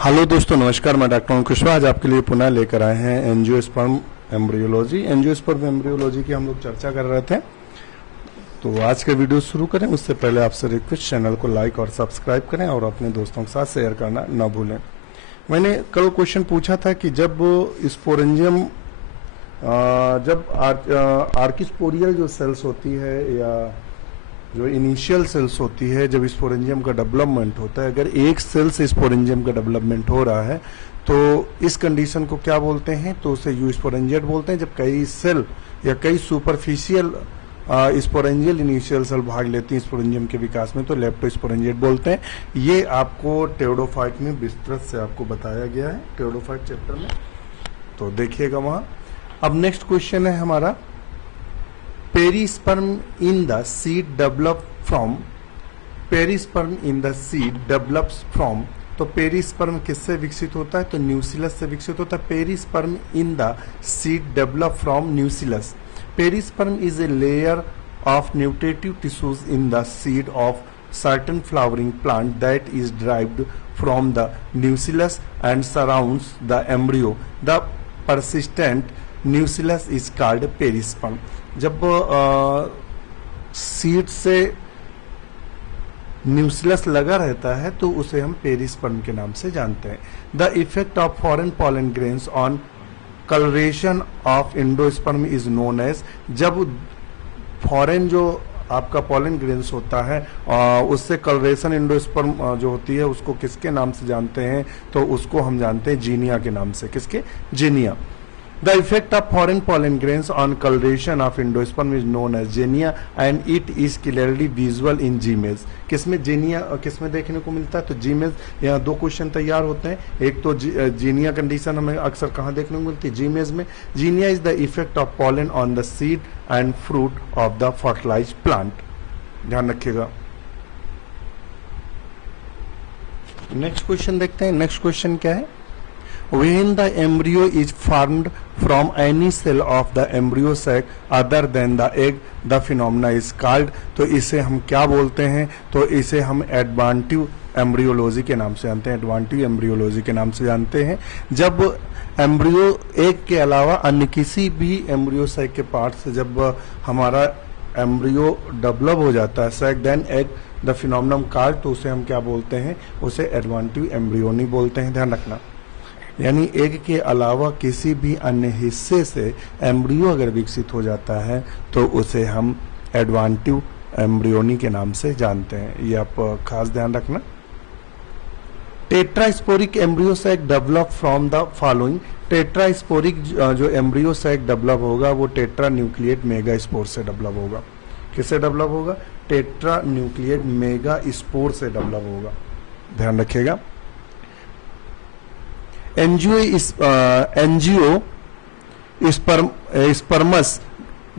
Hello दोस्तों, नमस्कार। मैं डॉक्टर अंकुश आज आपके लिए पुनः लेकर आए हैं एंजियोस्पर्म एम्ब्रियोलॉजी। एंजियोस्पर्म एम्ब्रियोलॉजी की हम लोग चर्चा कर रहे थे। तो आज का वीडियो शुरू करें उससे पहले आपसे रिक्वेस्ट, चैनल को लाइक और सब्सक्राइब करें और अपने दोस्तों के साथ शेयर करना ना भूलें। मैंने कल क्वेश्चन पूछा था कि जब स्पोरेंजियम जब आर्किस्पोरियल जो सेल्स होती है या जो इनिशियल सेल्स होती है, जब स्पोरेंजियम का डेवलपमेंट होता है, अगर एक सेल से स्पोरेंजियम का डेवलपमेंट हो रहा है तो इस कंडीशन को क्या बोलते हैं? तो उसे यूस्पोरेंजिएट बोलते हैं। जब कई सेल या कई सुपरफिशियल स्पोरेंजियल इनिशियल सेल भाग लेती हैं स्पोरेंजियम के विकास में तो लेप्टोस्पोरेंजिएट बोलते हैं। ये आपको टेओडोफाइट में विस्तृत से आपको बताया गया है, टेओडोफाइट चैप्टर में, तो देखिएगा वहां। अब नेक्स्ट क्वेश्चन है हमारा, perisperm in the seed develop from. Perisperm in the seed develops from, तो पेरिस्पर्म किससे विकसित होता है? तो न्यूसिलस से विकसित होता है। Perisperm in the seed develop from न्यूसिलस। Perisperm is a layer of nutritive tissues in the seed of certain flowering plant that is derived from the nucleus and surrounds the embryo. The persistent nucleus is called perisperm. जब seed से nucleus लगा रहता है तो उसे हम perisperm के नाम से जानते हैं। The effect of foreign pollen grains on coloration of endosperm is known as. जब फॉरेन जो आपका पॉलन ग्रेन्स होता है उससे कलरेशन एंडोस्पर्म जो होती है उसको किसके नाम से जानते हैं? तो उसको हम जानते हैं जीनिया के नाम से। किसके? जीनिया। The effect of foreign pollen grains on coloration of endosperm is known as जीनिया and it is clearly visual इन जीमेज। किसमें जीनिया किसमें देखने को मिलता है? तो जीमेज। यहाँ दो क्वेश्चन तैयार होते हैं। एक तो जीनिया कंडीशन हमें अक्सर कहाँ देखने को मिलती है? जीमेज में। Xenia is the effect of pollen on the seed and fruit of the fertilised plant. ध्यान रखिएगा। नेक्स्ट क्वेश्चन देखते हैं। नेक्स्ट क्वेश्चन क्या है? When the embryo is formed from any cell of the embryo sac other than the egg, the phenomena is called। तो इसे हम क्या बोलते हैं? तो इसे हम एडवांटिव एम्ब्रियोलॉजी के नाम से जानते हैं। एडवांटिव एम्ब्रियोलॉजी के नाम से जानते हैं। जब एम्ब्रियो एग के अलावा अन्य किसी भी एम्ब्रियो सैक के पार्ट से जब हमारा एम्ब्रियो डेवलप हो जाता है, sac then egg the phenomenon called, तो उसे हम क्या बोलते हैं? उसे एडवांटिव एम्ब्रियोनी बोलते हैं। ध्यान रखना। यानी एग के अलावा किसी भी अन्य हिस्से से एम्ब्रियो अगर विकसित हो जाता है तो उसे हम एडवांटिव एम्ब्रियोनी के नाम से जानते हैं। ये आप खास ध्यान रखना। Tetrasporic embryo sac develop from the following. Tetrasporic जो एम्ब्रियो सैक डेवलप होगा वो टेट्रा न्यूक्लिएट मेगा स्पोर से डेवलप होगा। किससे डेवलप होगा? टेट्रा न्यूक्लिएट मेगा स्पोर से डेवलप होगा। ध्यान रखिएगा। Angiosperms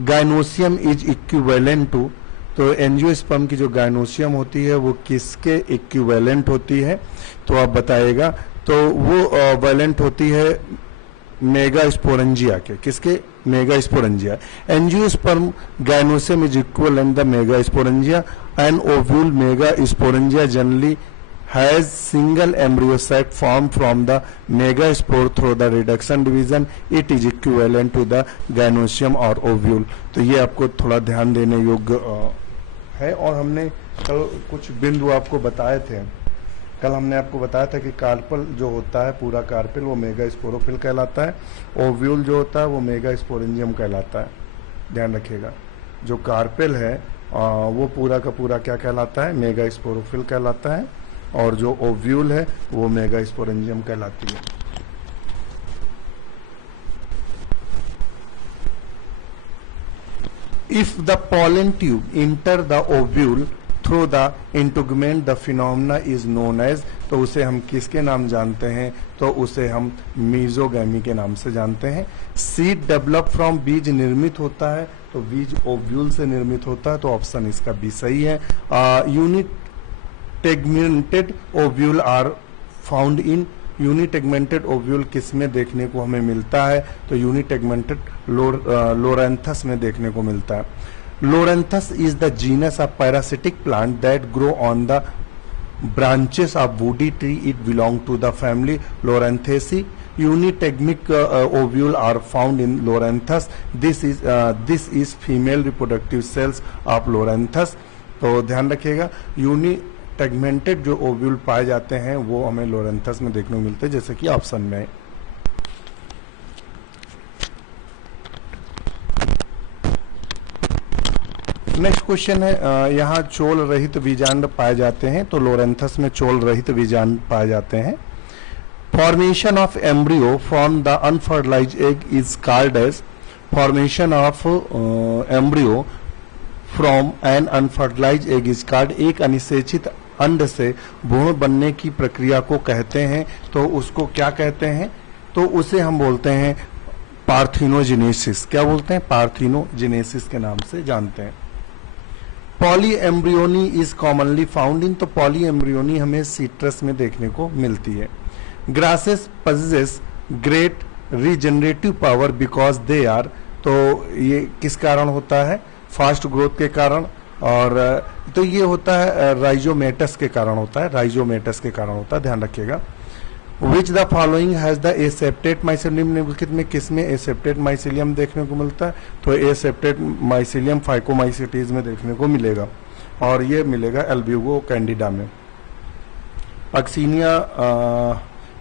gynoecium is equivalent to. तो एंजियोस्पर्म की जो गायनोसियम होती है वो किसके इक्विवेलेंट होती है? तो आप बताइएगा। तो वो वैलेंट होती है मेगा स्पोरेंजिया के। किसके? Mega sporangia. Angiosperm gynoecium is equivalent the mega sporangia and ovule mega sporangia generally has single embryo sac formed from the megaspore through the reduction division. It is equivalent to the gynosium or ovule। तो ये आपको थोड़ा ध्यान देने योग्य है। और हमने कल कुछ बिंदु आपको बताए थे। कल हमने आपको बताया था कि कार्पल जो होता है, पूरा कार्पल, वो मेगा स्पोरोफिल कहलाता है। ओव्यूल जो होता है वो मेगा स्पोरेंजियम कहलाता है। ध्यान रखिएगा। जो कार्पल है वो पूरा का पूरा क्या कहलाता है? मेगा स्पोरोफिल कहलाता है। और जो ओव्यूल है वो मेगा स्पोरेंजियम कहलाती है। If the pollen tube enter the ovule through the integument the phenomena is known as. तो उसे हम किसके नाम जानते हैं? तो उसे हम मीजोगैमी के नाम से जानते हैं। सीड डेवलप फ्रॉम, बीज निर्मित होता है तो बीज ओव्यूल से निर्मित होता है। तो ऑप्शन इसका बी सही है। Unitegmented ovule are found in. Unitegmented ovule किस में देखने को हमें मिलता है? तो यूनिटेगमेंटेड लोरेंथस में देखने को मिलता है। Loranthus is the genus of parasitic plant that grow on the branches of woody tree. It belong to the family Loranthaceae. Unitegmic ovule are found in Loranthus. This is female reproductive cells of Loranthus. तो ध्यान रखिएगा, यूनिटेगमेंटेड जो ovule पाए जाते हैं वो हमें लोरेंथस में देखने को मिलते हैं, जैसे कि ऑप्शन में है। नेक्स्ट क्वेश्चन है, यहाँ चोल रहित बीजांड पाए जाते हैं, तो लोरेंथस में चोल रहित बीजांड पाए जाते हैं। Formation of embryo from the unfertilised egg is called as, formation of embryo from an unfertilised egg is called, एक अनिषेचित अंड से भ्रूण बनने की प्रक्रिया को कहते हैं, तो उसको क्या कहते हैं, तो उसे हम बोलते हैं पार्थिनोजेनेसिस। क्या बोलते हैं? पार्थिनोजेनेसिस के नाम से जानते हैं। Poly embryony is commonly found in, तो पॉली एम्ब्रियोनी हमें सीट्रस में देखने को मिलती है। Grasses possess great regenerative power because they are, तो ये किस कारण होता है? फास्ट ग्रोथ के कारण, और तो ये होता है राइजोमेटस के कारण होता है, राइजोमेटस के कारण होता है, ध्यान रखिएगा। Which the following has the एसेप्टेड mycelium, निम्नलिखित में किसमें एसेप्टेड माइसेलियम देखने को मिलता है? तो एसेप्टेड माइसेलियम फाइकोमाइसिटीज में देखने को मिलेगा, और ये मिलेगा एल्ब्यूगो कैंडिडा में। अक्सीनिया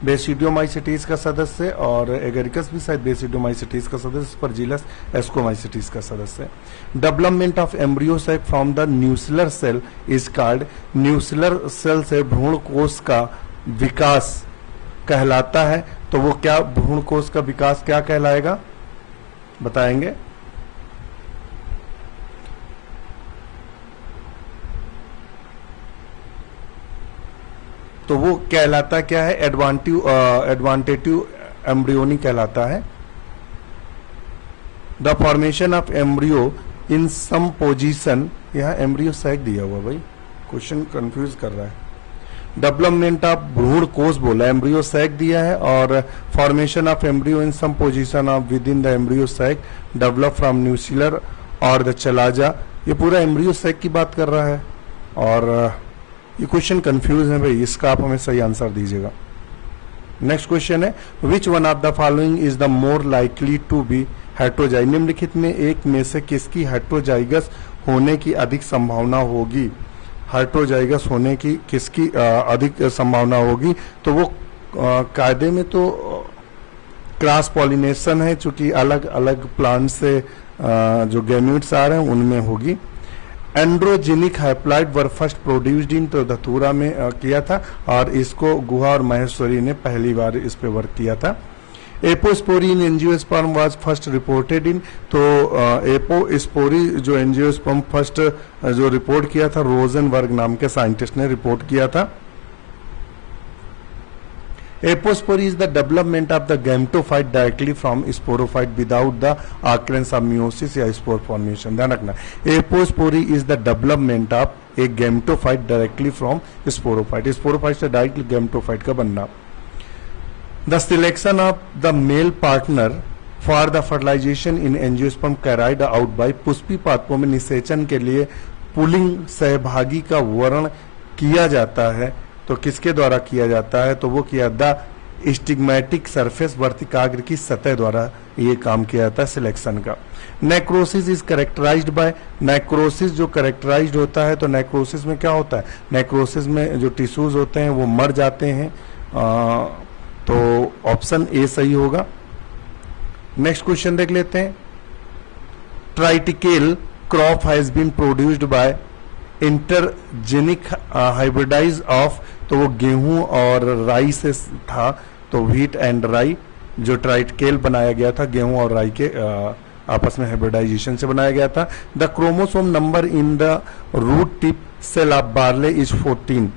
बेसिडियोमाइसिटीज का सदस्य, और एगरिकस भी शायद बेसिडियोमाइसिटीज का सदस्य, परजिलस एस्कोमाइसिटीज का सदस्य। Development of embryo sac from the nucellar cell is called, nucellar cell से भ्रूण कोष का विकास कहलाता है, तो वो क्या भ्रूण कोष का विकास क्या कहलाएगा बताएंगे? तो वो कहलाता क्या है? एडवांटेटिव एम्ब्रियोनी कहलाता है। The formation of embryo in some position, यहाँ एम्ब्रियो सैक दिया हुआ भाई, क्वेश्चन कंफ्यूज कर रहा है। डेवलपमेंट ऑफ भ्रूण कोष बोला, एम्ब्रियो सैक दिया है, और formation of embryo in some position of within the embryo sac develop from nucellar और द चलाजा, ये पूरा एम्ब्रियो सैक की बात कर रहा है, और ये क्वेश्चन कंफ्यूज है भाई, इसका आप हमें सही आंसर दीजिएगा। नेक्स्ट क्वेश्चन है, which one of the following is the more likely to be heterozygous, निम्नलिखित में एक में से किसकी हेट्रोजाइगस होने की अधिक संभावना होगी? हेट्रोजाइगस होने की किसकी अधिक संभावना होगी? तो वो कायदे में तो क्रॉस पॉलिनेशन है, चूंकि अलग अलग प्लांट से जो गैम्यूट्स आ रहे हैं उनमें होगी। Androgenic haploid were first produced in, तो धतूरा में किया था, और इसको गुहा और महेश्वरी ने पहली बार इस पे वर्क किया था। Apospory in angiosperm was first reported in, तो एपोस्पोरी जो एंजियोस्पर्म फर्स्ट जो रिपोर्ट किया था, रोजनबर्ग नाम के साइंटिस्ट ने रिपोर्ट किया था। Apospory is the development of the gametophyte directly from sporophyte without the occurrence of meiosis या स्पोर फॉर्मेशन, ध्यान रखना। Apospory is the development of a gametophyte directly from sporophyte, sporophyte से directly gametophyte का बनना। The selection of the male partner for the fertilisation in angiosperm carried out by, पुष्पी पादपों में निषेचन के लिए पुलिंग सहभागी का वर्ण किया जाता है, तो किसके द्वारा किया जाता है? तो वो किया द स्टिग्मेटिक सरफेस, वर्तिकाग्र की सतह द्वारा ये काम किया जाता है सिलेक्शन का। Necrosis is characterised by, necrosis जो कैरेक्टराइज्ड होता है, तो नेक्रोसिस में क्या होता है? नेक्रोसिस में जो टिश्यूज होते हैं वो मर जाते हैं, तो ऑप्शन ए सही होगा। नेक्स्ट क्वेश्चन देख लेते हैं। Triticale crop has been produced by intergeneric hybridise of, तो वो गेहूं और राई से था, तो व्हीट एंड राई जो ट्राइटिकेल बनाया गया था गेहूं और राई के आपस में हाइब्रिडाइजेशन से बनाया गया था। The chromosome number in the root tip cell of barley is 14,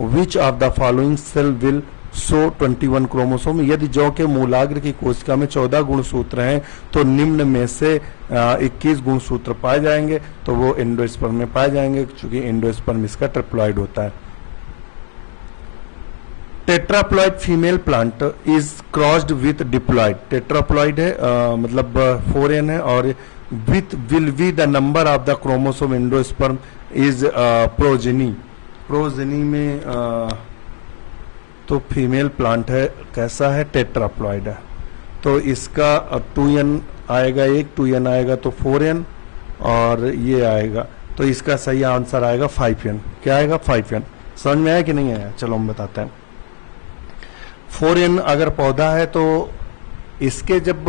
which of the following cell will show 21 chromosome, यदि जौ के मूलाग्र की कोशिका में 14 गुणसूत्र हैं, तो निम्न में से 21 गुणसूत्र पाए जाएंगे, तो वो एंडोस्पर्म में पाए जाएंगे, क्योंकि एंडोस्पर्म इसका ट्रिप्लॉइड होता है। Tetraploid female plant is crossed with diploid, tetraploid है मतलब 4n है, और with will be the number of the chromosome endosperm is progeny, progeny में तो फीमेल प्लांट है, कैसा है, टेट्राप्लॉइड है, तो इसका 2n आएगा, एक 2n आएगा तो 4n, और ये आएगा, तो इसका सही आंसर आएगा 5n। क्या आएगा, 5n। समझ में आया कि नहीं आया, चलो हम बताते हैं। 4n अगर पौधा है तो इसके जब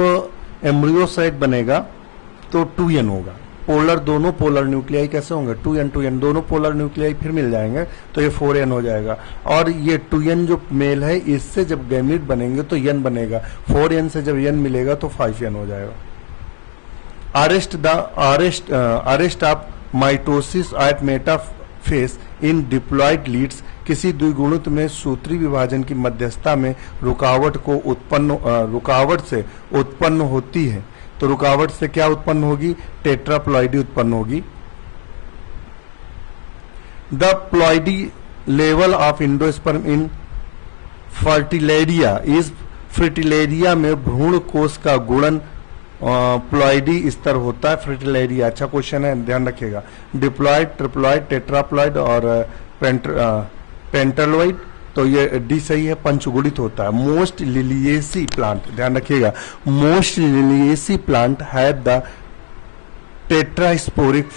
एम्ब्रियोसाइट बनेगा तो 2n होगा। पोलर, दोनों पोलर न्यूक्लियाई कैसे होंगे, 2n 2n, दोनों पोलर न्यूक्लियाई फिर मिल जाएंगे तो ये 4n हो जाएगा। और ये 2n जो मेल है, इससे जब गैमीट बनेंगे तो n बनेगा, 4n से जब n मिलेगा तो 5n हो जाएगा। Arrest of mitosis at metaphase in diploid leads, किसी द्विगुणित में सूत्री विभाजन की मध्यस्थता में रुकावट से उत्पन्न होती है, तो रुकावट से क्या उत्पन्न होगी, टेट्राप्लॉइडी उत्पन्न होगी। The ploidy level of endosperm in Fritillaria is, Fritillaria में भ्रूण कोष का गुणन प्लॉइडी स्तर होता है, फ्रिटिलेरिया। अच्छा क्वेश्चन है, ध्यान रखिएगा। डिप्लॉइड, ट्रिप्लॉइड, टेट्राप्लॉइड और पेंटालॉइड, तो ये डी सही है, पंचगुणित होता है। मोस्ट लिलिएसी प्लांट, ध्यान रखिएगा, मोस्ट लिलिएसी प्लांट है द टेट्रास्पोरिक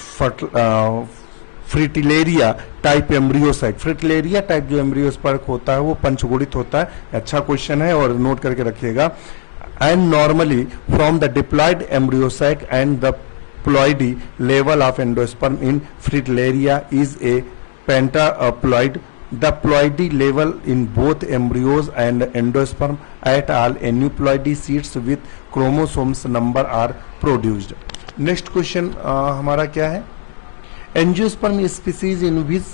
फ्रिटिलेरिया टाइप एम्ब्रियोसाइट। फ्रिटिलेरिया टाइप जो एम्ब्रियोस्पर्क होता है वो पंचगुणित होता है। अच्छा क्वेश्चन है और नोट करके रखिएगा। And normally from the diploid embryocyte and the ploidy level of endosperm in Fritillaria is a pentaploid. The ploidy level in both embryos and endosperm at all aneuploidy seeds with chromosomes number are produced. Next question हमारा क्या है, angiosperm species in which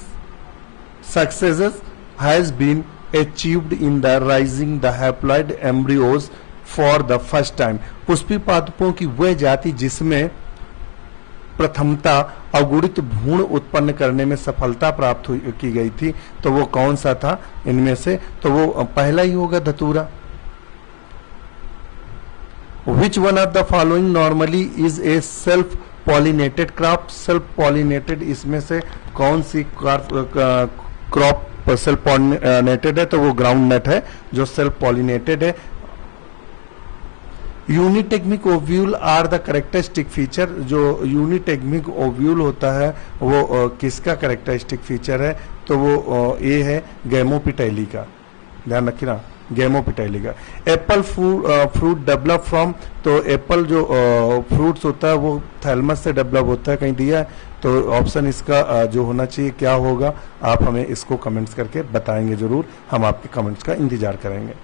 successes has been achieved in the raising the haploid embryos for the first time। Pushpi पादपों की वह जाति जिसमें प्रथमता अगुणित भ्रूण उत्पन्न करने में सफलता प्राप्त की गई थी, तो वो कौन सा था इनमें से, तो वो पहला ही होगा, धतूरा। विच one of the following normally is a self pollinated crop. Self pollinated इसमें से कौन सी क्रॉप सेल्फ पॉलिनेटेड है, तो वो ग्राउंड नट है जो सेल्फ पॉलिनेटेड है। Unitegmic ovule are the characteristic feature. जो यूनिटेग्मिक ओव्यूल होता है वो किसका कैरेक्टरिस्टिक फीचर है, तो वो ए है गैमोपिटैली का, ध्यान रखिए, गैमोपिटैली का। एप्पल फ्रूट डेवलप फ्रॉम, तो एप्पल जो फ्रूट्स होता है वो थैलमस से डेवलप होता है, कहीं दिया है, तो ऑप्शन इसका जो होना चाहिए क्या होगा, आप हमें इसको कमेंट्स करके बताएंगे जरूर, हम आपके कमेंट्स का इंतजार करेंगे।